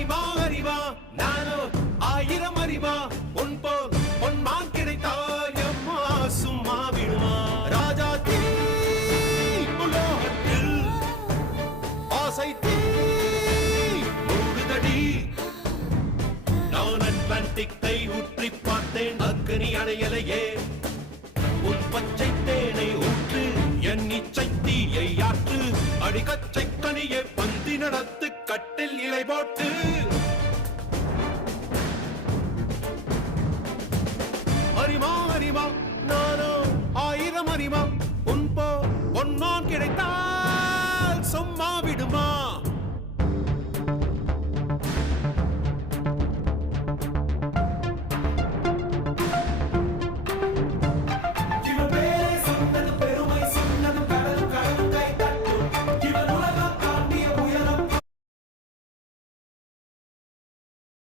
அறிவா அறிவா நானோ ஆயிரம் அறிவா உன் போல் பொன்மான் கிடைத்தாயம்மா சும்மா விடுமா ராஜா தீ உலோகத்தில் ஆசை தீ மூடுதடி நான் அட்லாண்டிக்கை ஊற்றி பார்த்தேன் அக்னி அணையலையே உன் பச்சை தேனை ஊற்று என் இச்சை தீயை ஆற்று அடிக்கச்சை கனியை பந்தி நடத்து கட்டில் இலை போட்டு அறிமா அறிமா நானோ ஆயிரம் அறிமா உன் போ பொன்னான் கிடைத்தால் சும்மா விடு